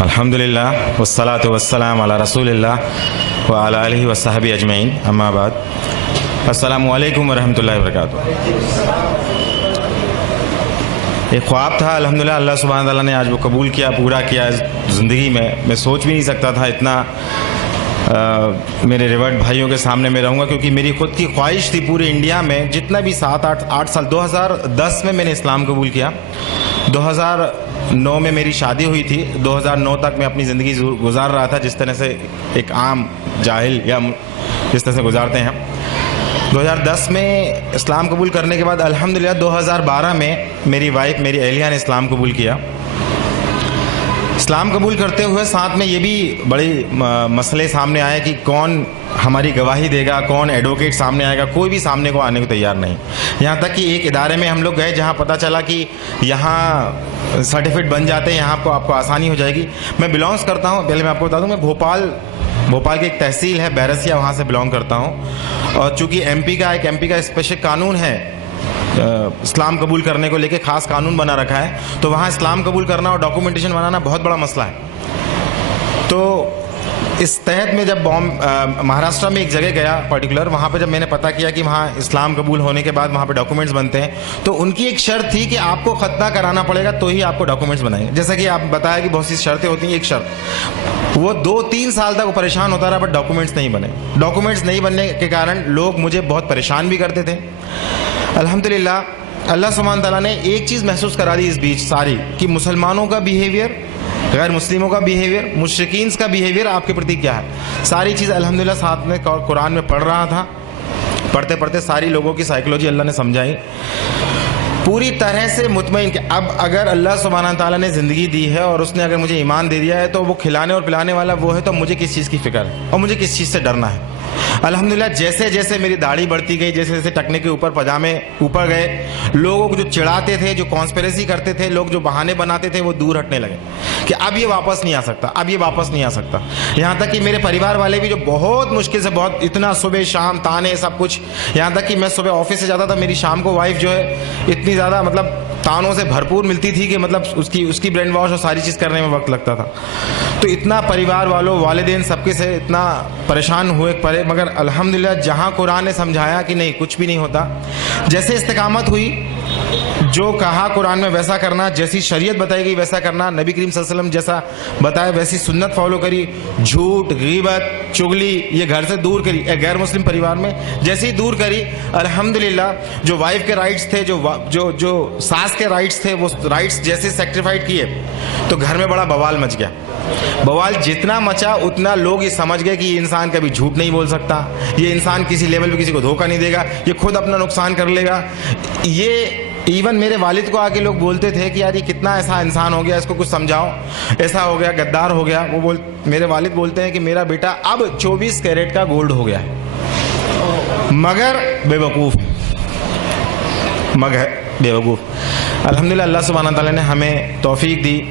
अल्हम्दुलिल्लाह वस्सलातु वस्सलाम अला रसूलिल्लाह व अला आलिहि व सहबी अजमईन, अम्मा बाद। अस्सलामु अलैकुम व रहमतुल्लाहि व बरकातुहू। एक ख्वाब था, अल्हम्दुलिल्लाह अल्लाह सुब्हानहू व तआला ने आज वो कबूल किया, पूरा किया ज़िंदगी में। मैं सोच भी नहीं सकता था इतना मेरे रिवर्ट भाइयों के सामने मैं रहूँगा, क्योंकि मेरी खुद की ख्वाहिश थी पूरे इंडिया में जितना भी 7-8 साल। 2010 में मैंने इस्लाम कबूल किया, 2009 में मेरी शादी हुई थी, 2009 तक मैं अपनी ज़िंदगी गुजार रहा था जिस तरह से एक आम जाहिल या जिस तरह से गुजारते हैं। 2010 में इस्लाम कबूल करने के बाद अल्हम्दुलिल्लाह 2012 में मेरी वाइफ, मेरी अहलिया ने इस्लाम कबूल किया। इस्लाम कबूल करते हुए साथ में ये भी बड़े मसले सामने आए कि कौन हमारी गवाही देगा, कौन एडवोकेट सामने आएगा। कोई भी सामने को आने को तैयार नहीं। यहाँ तक कि एक इदारे में हम लोग गए जहाँ पता चला कि यहाँ सर्टिफिकेट बन जाते हैं, यहाँ आपको आसानी हो जाएगी। मैं बिलोंग्स करता हूँ, पहले मैं आपको बता दूँ, मैं भोपाल की एक तहसील है बैरसिया, वहाँ से बिलोंग करता हूँ। और चूँकि एमपी का स्पेशल कानून है इस्लाम कबूल करने को लेके, ख़ास कानून बना रखा है, तो वहाँ इस्लाम कबूल करना और डॉक्यूमेंटेशन बनाना बहुत बड़ा मसला है। तो इस तहत में जब महाराष्ट्र में एक जगह गया पर्टिकुलर, वहाँ पे जब मैंने पता किया कि वहाँ इस्लाम कबूल होने के बाद वहाँ पे डॉक्यूमेंट्स बनते हैं, तो उनकी एक शर्त थी कि आपको खतना कराना पड़ेगा तो ही आपको डॉक्यूमेंट्स बनाएंगे। जैसा कि आप बताया कि बहुत सी शर्तें होती हैं, एक शर्त वो 2-3 साल तक वो परेशान होता रहा, बट डॉक्यूमेंट्स नहीं बने। डॉक्यूमेंट्स नहीं बनने के कारण लोग मुझे बहुत परेशान भी करते थे। अल्हम्दुलिल्लाह अल्लाह सुब्हानहू व तआला ने एक चीज़ महसूस करा दी इस बीच सारी, कि मुसलमानों का बिहेवियर, गैर मुस्लिमों का बिहेवियर, मुश्रिकीन का बिहेवियर आपके प्रति क्या है। सारी चीज़ अल्हम्दुलिल्लाह साथ में कुरान में पढ़ रहा था। पढ़ते पढ़ते सारी लोगों की साइकोलॉजी अल्लाह ने समझाई, पूरी तरह से मुतमईन कि अब अगर अल्लाह सुब्हानहू व तआला ने ज़िंदगी दी है और उसने अगर मुझे ईमान दे दिया है तो वो खिलाने और पिलाने वाला वो है, तो मुझे किस चीज़ की फ़िक्र है और मुझे किस चीज़ से डरना है। अल्हम्दुलिल्लाह जैसे जैसे मेरी दाढ़ी बढ़ती गई, जैसे जैसे टकने के ऊपर पजामे ऊपर गए, लोगों को जो चिढ़ाते थे, जो कॉन्स्पिरेसी करते थे, लोग जो बहाने बनाते थे, वो दूर हटने लगे कि अब ये वापस नहीं आ सकता, अब ये वापस नहीं आ सकता। यहाँ तक कि मेरे परिवार वाले भी जो बहुत मुश्किल से, बहुत इतना सुबह शाम ताने सब कुछ, यहाँ तक कि मैं सुबह ऑफिस से जाता था, मेरी शाम को वाइफ जो है इतनी ज़्यादा मतलब तानों से भरपूर मिलती थी कि मतलब उसकी ब्रेन वॉश और सारी चीज़ करने में वक्त लगता था। तो इतना परिवार वालों, वालिदैन सबके से इतना परेशान हुए परे, मगर अल्हम्दुलिल्लाह जहाँ कुरान ने समझाया कि नहीं कुछ भी नहीं होता, जैसे इस्तिकामत हुई, जो कहा कुरान में वैसा करना, जैसी शरीयत बताई गई वैसा करना, नबी करीम सल्लल्लाहु अलैहि वसल्लम जैसा बताया वैसी सुन्नत फॉलो करी, झूठ, गीबत, चुगली ये घर से दूर करी। एक गैर मुस्लिम परिवार में जैसे ही दूर करी, अल्हम्दुलिल्लाह जो वाइफ के राइट्स थे, जो सास के राइट्स थे, वो राइट्स जैसे सेक्रीफाइड किए तो घर में बड़ा बवाल मच गया। बवाल जितना मचा उतना लोग ये समझ गए कि ये इंसान कभी झूठ नहीं बोल सकता, ये इंसान किसी लेवल पे किसी को धोखा नहीं देगा, ये खुद अपना नुकसान कर लेगा। ये इवन मेरे वालिद को आके लोग बोलते थे कि यार ये कितना ऐसा इंसान हो गया, इसको कुछ समझाओ, ऐसा हो गया, गद्दार हो गया। मेरे वालिद बोलते हैं कि मेरा बेटा अब 24 कैरेट का गोल्ड हो गया है, मगर बेवकूफ़। अल्हम्दुलिल्लाह अल्लाह सुब्हानहू व तआला ने हमें तौफीक दी।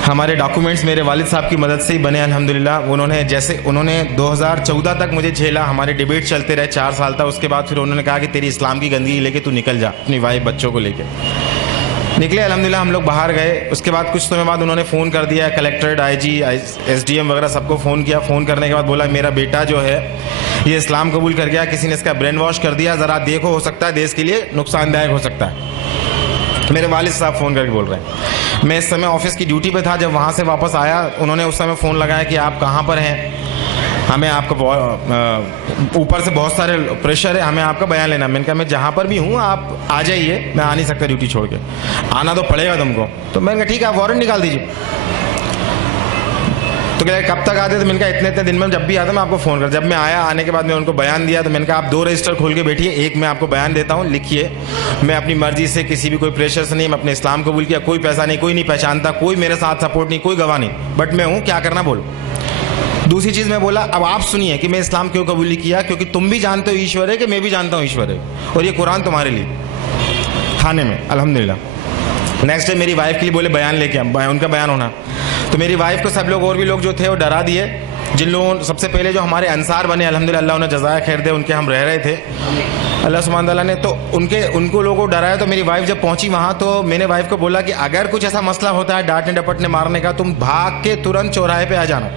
हमारे डॉक्यूमेंट्स मेरे वालिद साहब की मदद से ही बने अल्हम्दुलिल्लाह। उन्होंने 2014 तक मुझे झेला, हमारे डिबेट चलते रहे 4 साल तक। उसके बाद फिर उन्होंने कहा कि तेरी इस्लाम की गंदगी लेके तू निकल जा, अपनी वाइफ बच्चों को लेके निकले। अल्हम्दुलिल्लाह हम लोग बाहर गए। उसके बाद कुछ समय बाद उन्होंने फ़ोन कर दिया, कलेक्ट्रेट, IG, SDM वगैरह सबको फ़ोन किया। फ़ोन करने के बाद बोला मेरा बेटा जो है ये इस्लाम कबूल कर गया, किसी ने इसका ब्रेन वॉश कर दिया, ज़रा देखो, हो सकता है देश के लिए नुकसानदायक हो सकता है। मेरे वालिद साहब फ़ोन करके बोल रहे हैं। मैं इस समय ऑफिस की ड्यूटी पे था। जब वहाँ से वापस आया, उन्होंने उस समय फ़ोन लगाया कि आप कहाँ पर हैं, हमें आपका ऊपर से बहुत सारे प्रेशर है, हमें आपका बयान लेना। मैंने कहा मैं जहाँ पर भी हूँ आप आ जाइए, मैं आ नहीं सकता ड्यूटी छोड़ के, आना तो पड़ेगा तुमको। तो मैंने कहा ठीक है, आप वारंट निकाल दीजिए। तो कह कब तक आते? तो मैंने कहा इतने दिन में जब भी आता मैं आपको फ़ोन कर। जब मैं आया, आने के बाद मैं उनको बयान दिया, तो मैंने कहा आप 2 रजिस्टर खोल के बैठिए, एक मैं आपको बयान देता हूँ, लिखिए। मैं अपनी मर्जी से, किसी भी कोई प्रेशर से नहीं, मैं अपने इस्लाम कबूल किया, कोई पैसा नहीं, कोई नहीं पहचानता, कोई मेरे साथ सपोर्ट नहीं, कोई गवाह नहीं, बट मैं हूँ, क्या करना बोलो। दूसरी चीज़ मैं बोला, अब आप सुनिए कि मैं इस्लाम क्यों कबूल किया, क्योंकि तुम भी जानते हो ईश्वर है, कि मैं भी जानता हूँ ईश्वर है, और ये कुरान तुम्हारे लिए थाने में। अल्हम्दुलिल्लाह नेक्स्ट डे मेरी वाइफ के लिए बोले बयान लेके, उनका बयान होना। तो मेरी वाइफ को सब लोग और भी लोग जो थे वो डरा दिए जिन लोगों सबसे पहले जो हमारे अंसार बने अल्हम्दुलिल्लाह, अल्लाह उन्हें जज़ाया खैर दे, उनके हम रह रहे थे अल्लाह सुब्हान ताला ने, तो उनको लोगों को डराया। तो मेरी वाइफ जब पहुंची वहाँ तो मैंने वाइफ को बोला कि अगर कुछ ऐसा मसला होता है डांटने डपटने मारने का, तुम भाग के तुरंत चौराहे पे आ जाना,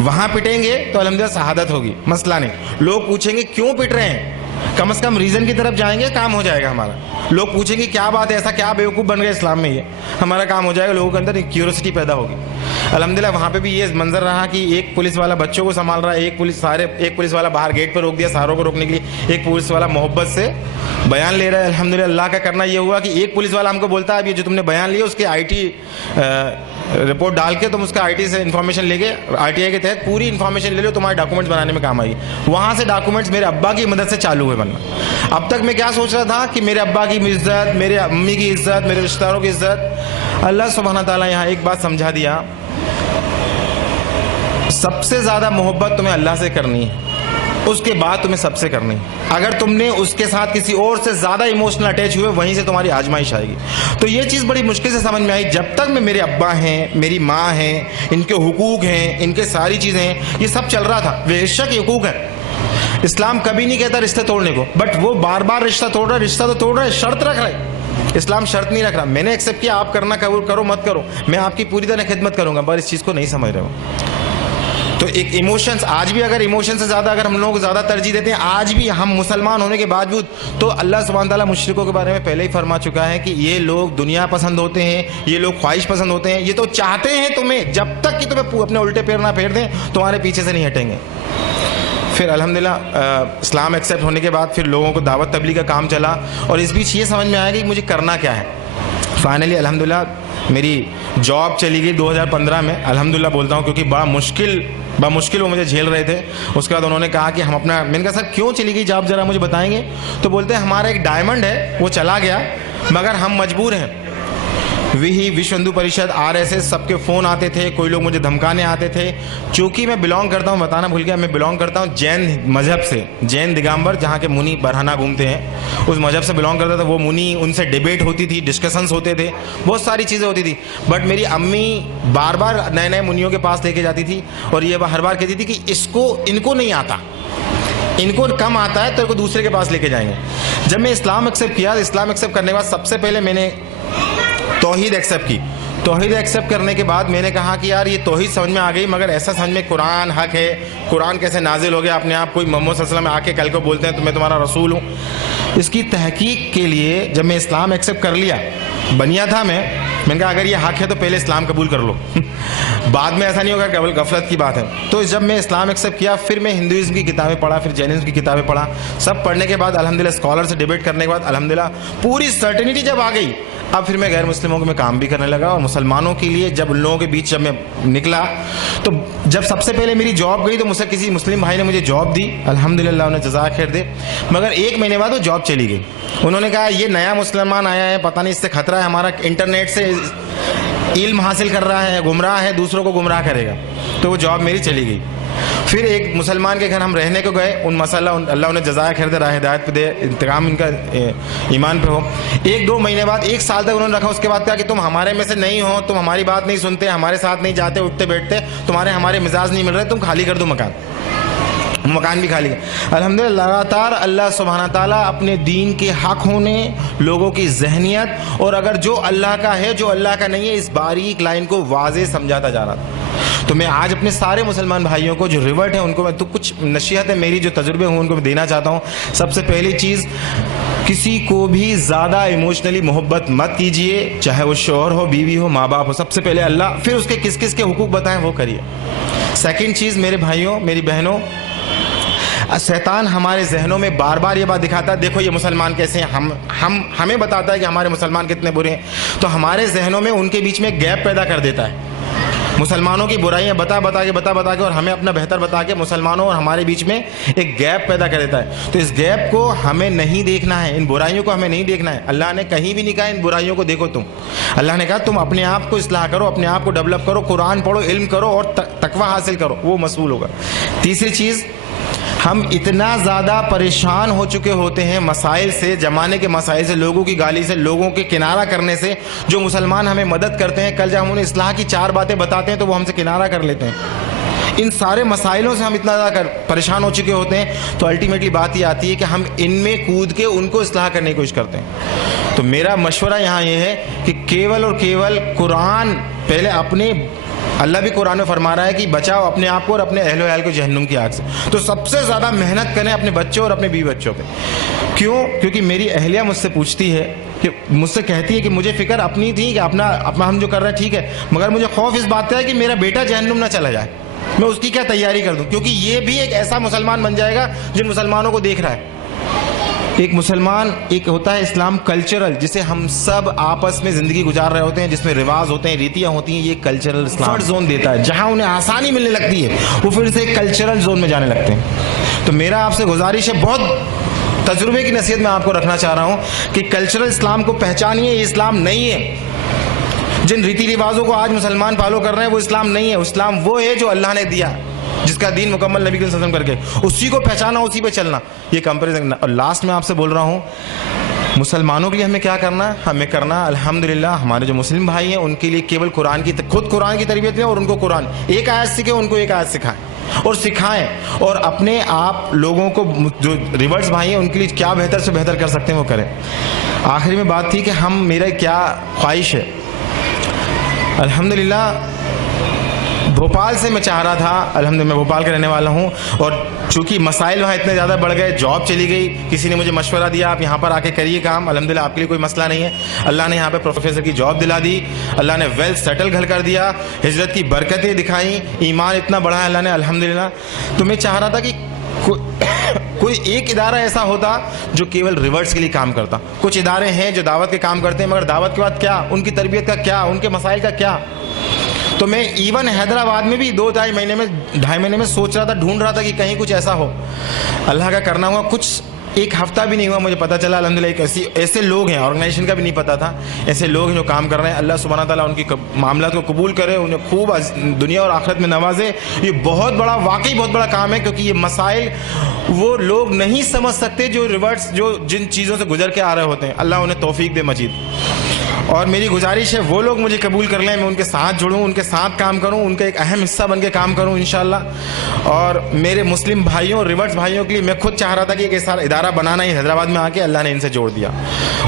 वहाँ पिटेंगे तो अल्हम्दुलिल्लाह शहादत होगी, मसला नहीं। लोग पूछेंगे क्यों पिट रहे हैं, कम से कम रीज़न की तरफ जाएंगे, काम हो जाएगा हमारा। लोग पूछेंगे क्या बात है, ऐसा क्या बेवकूफ़ बन गए इस्लाम में, ये हमारा काम हो जाएगा, लोगों के अंदर एक क्यूरियोसिटी पैदा होगी। अल्हम्दुलिल्लाह वहाँ पे भी ये मंजर रहा कि एक पुलिस वाला बच्चों को संभाल रहा है, एक पुलिस वाला बाहर गेट पर रोक दिया सारों को रोकने के लिए, एक पुलिस वाला मोहब्बत से बयान ले रहा है। अल्हम्दुलिल्लाह अल्लाह का करना ये हुआ कि एक पुलिस वाला हमको बोलता है अब ये जो तुमने बयान लिया उसके IT रिपोर्ट डाल के तुम उसका IT से इन्फॉर्मेशन लेके RTI के तहत पूरी इन्फॉर्मेशन ले लो, तुम्हारे डॉक्यूमेंट्स बनाने में काम आएगी। वहाँ से डॉक्यूमेंट्स मेरे अब्बा की मदद से चालू हुए बनना। अब तक मैं क्या सोच रहा था कि मेरे अब्बा की इज्जत, मेरे अम्मी की इज्जत, मेरे रिश्तेदारों की इज्जत, अल्लाह सुब्हान ताला यहाँ एक बात समझा दिया, सबसे ज़्यादा मोहब्बत तुम्हें अल्लाह से करनी है, उसके बाद तुम्हें सबसे करनी है। अगर तुमने उसके साथ किसी और से ज़्यादा इमोशनल अटैच हुए, वहीं से तुम्हारी आजमाइश आएगी। तो ये चीज़ बड़ी मुश्किल से समझ में आई। जब तक मैं मेरे अब्बा हैं, मेरी माँ हैं, इनके हुकूक हैं, इनके सारी चीज़ें हैं, ये सब चल रहा था। बेशक हुकूक है, इस्लाम कभी नहीं कहता रिश्ते तोड़ने को, बट वो बार बार रिश्ता तोड़ रहा है, रिश्ता तो तोड़ रहा है, शर्त रख रहा है। इस्लाम शर्त नहीं रख रहा। मैंने एक्सेप्ट किया, आप करना कबूल करो मत करो, मैं आपकी पूरी तरह खिदमत करूंगा, पर इस चीज़ को नहीं समझ रहे हो। तो एक इमोशंस, आज भी अगर इमोशन से ज़्यादा अगर हम लोग ज़्यादा तरजीह देते हैं, आज भी हम मुसलमान होने के बावजूद, तो अल्लाह सुब्हान ताला मुशरिकों के बारे में पहले ही फरमा चुका है कि ये लोग दुनिया पसंद होते हैं, ये लोग ख्वाहिश पसंद होते हैं, ये तो चाहते हैं तुम्हें, जब तक कि तुम्हें अपने उल्टे पैर ना फेर दें तुम्हारे पीछे से नहीं हटेंगे। फिर अल्हम्दुलिल्लाह इस्लाम एक्सेप्ट होने के बाद फिर लोगों को दावत तबलीग का काम चला, और इस बीच ये समझ में आया कि मुझे करना क्या है। फाइनली अल्हम्दुलिल्लाह मेरी जॉब चली गई 2015 में, अल्हम्दुलिल्लाह बोलता हूँ, क्योंकि बड़ा मुश्किल वो मुझे झेल रहे थे। उसके बाद उन्होंने कहा कि हम अपना, मैंने कहा सर क्यों चली गई जॉब, ज़रा मुझे बताएंगे। तो बोलते हैं हमारा एक डायमंड है वो चला गया, मगर हम मजबूर हैं। विश्व हिंदू परिषद, RSS सबके फ़ोन आते थे, कोई लोग मुझे धमकाने आते थे। चूँकि मैं बिलोंग करता हूँ, बताना भूल गया, मैं बिलोंग करता हूँ जैन मज़हब से, जैन दिगंबर, जहाँ के मुनि बरहाना घूमते हैं, उस मज़हब से बिलोंग करता था। वो मुनि, उनसे डिबेट होती थी, डिस्कशंस होते थे, बहुत सारी चीज़ें होती थी। बट मेरी अम्मी बार बार नए नए मुनियों के पास लेके जाती थी, और ये हर बार कहती थी कि इनको नहीं आता, इनको कम आता है, तो इनको दूसरे के पास लेके जाएंगे। जब मैं इस्लाम एक्सेप्ट किया, इस्लाम एक्सेप्ट करने के बाद सबसे पहले मैंने तौहीद एक्सेप्ट की। तौहीद एक्सेप्ट करने के बाद मैंने कहा कि यार ये तौहीद समझ में आ गई, मगर ऐसा समझ में कुरान हक है, कुरान कैसे नाजिल हो गया अपने आप, कोई मोहम्मद सल्लल्लाहु अलैहि वसल्लम आके कल को बोलते हैं तो मैं तुम्हारा रसूल हूँ। इसकी तहकीक के लिए जब मैं इस्लाम एक्सेप्ट कर लिया, बनिया था मैंने कहा अगर ये हक है तो पहले इस्लाम कबूल कर लो बाद में ऐसा नहीं होगा, केवल गफलत की बात है। तो जब मैं इस्लाम एक्सेप्ट किया, फिर मैं हिंदुइज्म की किताबें पढ़ा, फिर जैनिज्म की किताबें पढ़ा। सब पढ़ने के बाद अल्हम्दुलिल्लाह स्कॉलर से डिबेट करने के बाद अल्हम्दुलिल्लाह पूरी सर्टेनिटी जब आ गई, अब फिर मैं गैर मुस्लिमों में काम भी करने लगा। और मुसलमानों के लिए जब उन लोगों के बीच जब मैं निकला, तो जब सबसे पहले मेरी जॉब गई तो मुझसे किसी मुस्लिम भाई ने मुझे जॉब दी, अल्हम्दुलिल्लाह उन्हें जज़ा खैर दे। मगर 1 महीने बाद वो जॉब चली गई। उन्होंने कहा ये नया मुसलमान आया है, पता नहीं इससे खतरा है, हमारा इंटरनेट से इल्म हासिल कर रहा है, गुमराह है, दूसरों को गुमराह करेगा। तो वो जॉब मेरी चली गई। फिर एक मुसलमान के घर हम रहने को गए, उन मसाला अल्लाह उन्हें जज़ाया खैर दे, राह हिदायत पे दे, इंतकाम इनका ईमान पे हो। 1-2 महीने बाद, 1 साल तक उन्होंने रखा। उसके बाद कहा कि तुम हमारे में से नहीं हो, तुम हमारी बात नहीं सुनते, हमारे साथ नहीं जाते, उठते बैठते, हमारे मिजाज नहीं मिल रहे, तुम खाली कर दो मकान भी खाली है। अल्हम्दुलिल्लाह लगातार अल्लाह सुब्हाना ताला अपने दीन के हक होने, लोगों की जहनियत, और अगर जो अल्लाह का है जो अल्लाह का नहीं है, इस बारीक लाइन को वाज़े समझाता जा रहा था। तो मैं आज अपने सारे मुसलमान भाइयों को जो रिवर्ट है उनको मैं तो कुछ नसीहत है मेरी, जो तजुर्बे हूँ उनको मैं देना चाहता हूँ। सबसे पहली चीज़, किसी को भी ज़्यादा इमोशनली मोहब्बत मत कीजिए, चाहे वो शौहर हो, बीवी हो, माँ बाप हो। सबसे पहले अल्लाह, फिर उसके किस किस के हुकूक बताएं वो करिए। सेकेंड चीज़, मेरे भाइयों मेरी बहनों, शैतान हमारे जहनों में बार बार ये बात दिखाता है, देखो ये मुसलमान कैसे हैं, हमें बताता है कि हमारे मुसलमान कितने बुरे हैं। तो हमारे जहनों में उनके बीच में गैप पैदा कर देता है, मुसलमानों की बुराइयां बता बता के और हमें अपना बेहतर बता के मुसलमानों और हमारे बीच में एक गैप पैदा कर देता है। तो इस गैप को हमें नहीं देखना है, इन बुराइयों को हमें नहीं देखना है। अल्लाह ने कहीं भी नहीं कहा इन बुराइयों को देखो तुम, अल्लाह ने कहा तुम अपने आप को इस्लाह करो, अपने आप को डेवलप करो, कुरान पढ़ो, इल्म करो और तकवा हासिल करो, वो मसूल होगा। तीसरी चीज़, हम इतना ज़्यादा परेशान हो चुके होते हैं मसाइल से, ज़माने के मसाइल से, लोगों की गाली से, लोगों के किनारा करने से। जो मुसलमान हमें मदद करते हैं, कल जब हम उन्हें इस्लाह की 4 बातें बताते हैं तो वो हमसे किनारा कर लेते हैं। इन सारे मसाइलों से हम इतना ज़्यादा परेशान हो चुके होते हैं, तो अल्टीमेटली बात ये आती है कि हम इनमें कूद के उनको इस्लाह करने की कोशिश करते हैं। तो मेरा मशवरा यहाँ ये है कि केवल और केवल कुरान पहले अपने, अल्लाह भी कुरान में फरमा रहा है कि बचाओ अपने आप को और अपने अहलो अहल को जहन्नुम की आग से। तो सबसे ज़्यादा मेहनत करें अपने बच्चों और अपने बीवी बच्चों पे। क्यों? क्योंकि मेरी अहलिया मुझसे पूछती है कि मुझसे कहती है कि मुझे फिक्र अपनी थी कि अपना हम जो कर रहे हैं ठीक है, मगर मुझे खौफ इस बात का है कि मेरा बेटा जहन्नुम ना चला जाए, मैं उसकी क्या तैयारी कर दूं, क्योंकि ये भी एक ऐसा मुसलमान बन जाएगा जिन मुसलमानों को देख रहा है। एक मुसलमान, एक होता है इस्लाम कल्चरल, जिसे हम सब आपस में जिंदगी गुजार रहे होते हैं, जिसमें रिवाज होते हैं, रीतियां होती हैं, ये कल्चरल इस्लाम जोन देता है। जहां उन्हें आसानी मिलने लगती है वो फिर से कल्चरल जोन में जाने लगते हैं। तो मेरा आपसे गुजारिश है, बहुत तजुर्बे की नसीहत मैं आपको रखना चाह रहा हूं कि कल्चरल इस्लाम को पहचानिए, ये इस्लाम नहीं है। जिन रीति रिवाजों को आज मुसलमान फॉलो कर रहे हैं वो इस्लाम नहीं है। इस्लाम वो है जो अल्लाह ने दिया, जिसका दीन मुकम्मल नबी के सल्लल्लाहु अलैहि वसल्लम करके, उसी को पहचाना, उसी पे चलना, ये कंपैरिजन। और लास्ट में आपसे बोल रहा हूँ, मुसलमानों के लिए हमें क्या करना है? हमें करना अल्हम्दुलिल्लाह, हमारे जो मुस्लिम भाई हैं उनके लिए केवल कुरान की, खुद कुरान की तरबियत लें और उनको कुरान एक आयत सीखे, उनको एक आयत सिखाएं और सिखाएं, और अपने आप लोगों को, जो रिवर्स भाई हैं उनके लिए क्या बेहतर से बेहतर कर सकते हैं वो करें। आखिरी में बात थी कि हम, मेरा क्या ख्वाहिश है, अल्हम्दुलिल्लाह भोपाल से मैं चाह रहा था, अल्हम्दुलिल्लाह मैं भोपाल का रहने वाला हूँ, और चूंकि मसाइल वहाँ इतने ज़्यादा बढ़ गए, जॉब चली गई, किसी ने मुझे मशवरा दिया आप यहाँ पर आके करिए काम, अल्हम्दुलिल्लाह आपके लिए कोई मसला नहीं है, अल्लाह ने यहाँ पे प्रोफेसर की जॉब दिला दी, अल्लाह ने वेल्थ सेटल घर कर दिया, हिजरत की बरकतें दिखाई, ईमान इतना बढ़ा है अल्लाह ने अल्हम्दुलिल्लाह। तो मैं चाह रहा था कि कोई एक इदारा ऐसा होता जो केवल रिवर्स के लिए काम करता। कुछ इदारे हैं जो दावत के काम करते हैं, मगर दावत के बाद क्या, उनकी तरबियत का क्या, उनके मसाइल का क्या। तो मैं इवन हैदराबाद में भी 2-2.5 महीने में सोच रहा था, ढूंढ रहा था कि कहीं कुछ ऐसा हो। अल्लाह का करना हुआ, कुछ एक हफ्ता भी नहीं हुआ मुझे पता चला अल्हम्दुलिल्लाह एक ऐसे लोग हैं, ऑर्गेनाइजेशन का भी नहीं पता था, ऐसे लोग हैं जो काम कर रहे हैं। अल्लाह सुब्हाना ताला उनकी मामलात को कबूल करे, उन्हें खूब दुनिया और आखिरत में नवाजे। ये बहुत बड़ा, वाकई बहुत बड़ा काम है, क्योंकि ये मसाइल वो लोग नहीं समझ सकते जो रिवर्स, जो जिन चीज़ों से गुजर के आ रहे होते हैं। अल्लाह उन्हें तौफीक दे मजीद। और मेरी गुजारिश है वो लोग मुझे कबूल कर लें, मैं उनके साथ जुड़ूं, उनके साथ काम करूं, उनका एक अहम हिस्सा बन के काम करूं इंशाल्लाह। और मेरे मुस्लिम भाइयों, रिवर्स भाइयों के लिए मैं खुद चाह रहा था कि एक ऐसा इदारा बनाना ही हैदराबाद में आके, अल्लाह ने इनसे जोड़ दिया।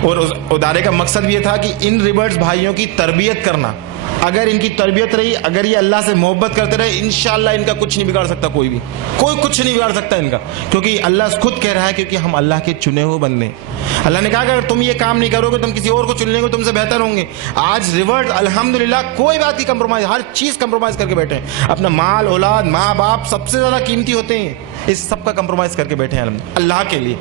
और उस इदारे का मकसद भी ये था कि इन रिवर्स भाइयों की तरबियत करना। अगर इनकी तरबियत रही, अगर ये अल्लाह से मोहब्बत करते रहे, इंशाल्लाह इनका कुछ नहीं बिगाड़ सकता, कोई भी, कोई कुछ नहीं बिगाड़ सकता इनका, क्योंकि अल्लाह खुद कह रहा है, क्योंकि हम अल्लाह के चुने हुए बंदे हैं। अल्लाह ने कहा अगर तुम ये काम नहीं करोगे, तुम किसी और को चुन लेंगे, तुमसे बेहतर होंगे। आज रिवर्स अल्हम्दुलिल्लाह कोई बात की कंप्रोमाइज, हर चीज कंप्रोमाइज करके बैठे हैं। अपना माल, औलाद, माँ बाप सबसे ज्यादा कीमती होते हैं, इस सब का कंप्रोमाइज करके बैठे हैं अल्लाह के लिए।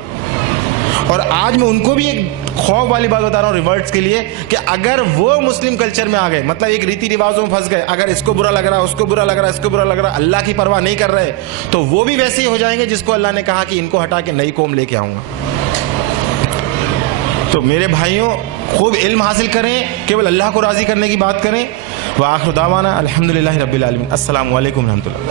और आज मैं उनको भी एक खौफ वाली बात बता रहा हूँ रिवर्ट्स के लिए, कि अगर वो मुस्लिम कल्चर में आ गए, मतलब एक रीति रिवाजों में फंस गए, अगर इसको बुरा लग रहा है, उसको बुरा लग रहा है, इसको बुरा लग रहा है, अल्लाह की परवाह नहीं कर रहे, तो वो भी वैसे ही हो जाएंगे जिसको अल्लाह ने कहा कि इनको हटा के नई कौम लेके आऊंगा। तो मेरे भाइयों, खूब इल्म हासिल करें, केवल अल्लाह को राजी करने की बात करें। व आखिर दावाना अल्हम्दुलिल्लाहि रब्बिल आलमीन। अस्सलामु अलैकुम रहमतुल्लाह।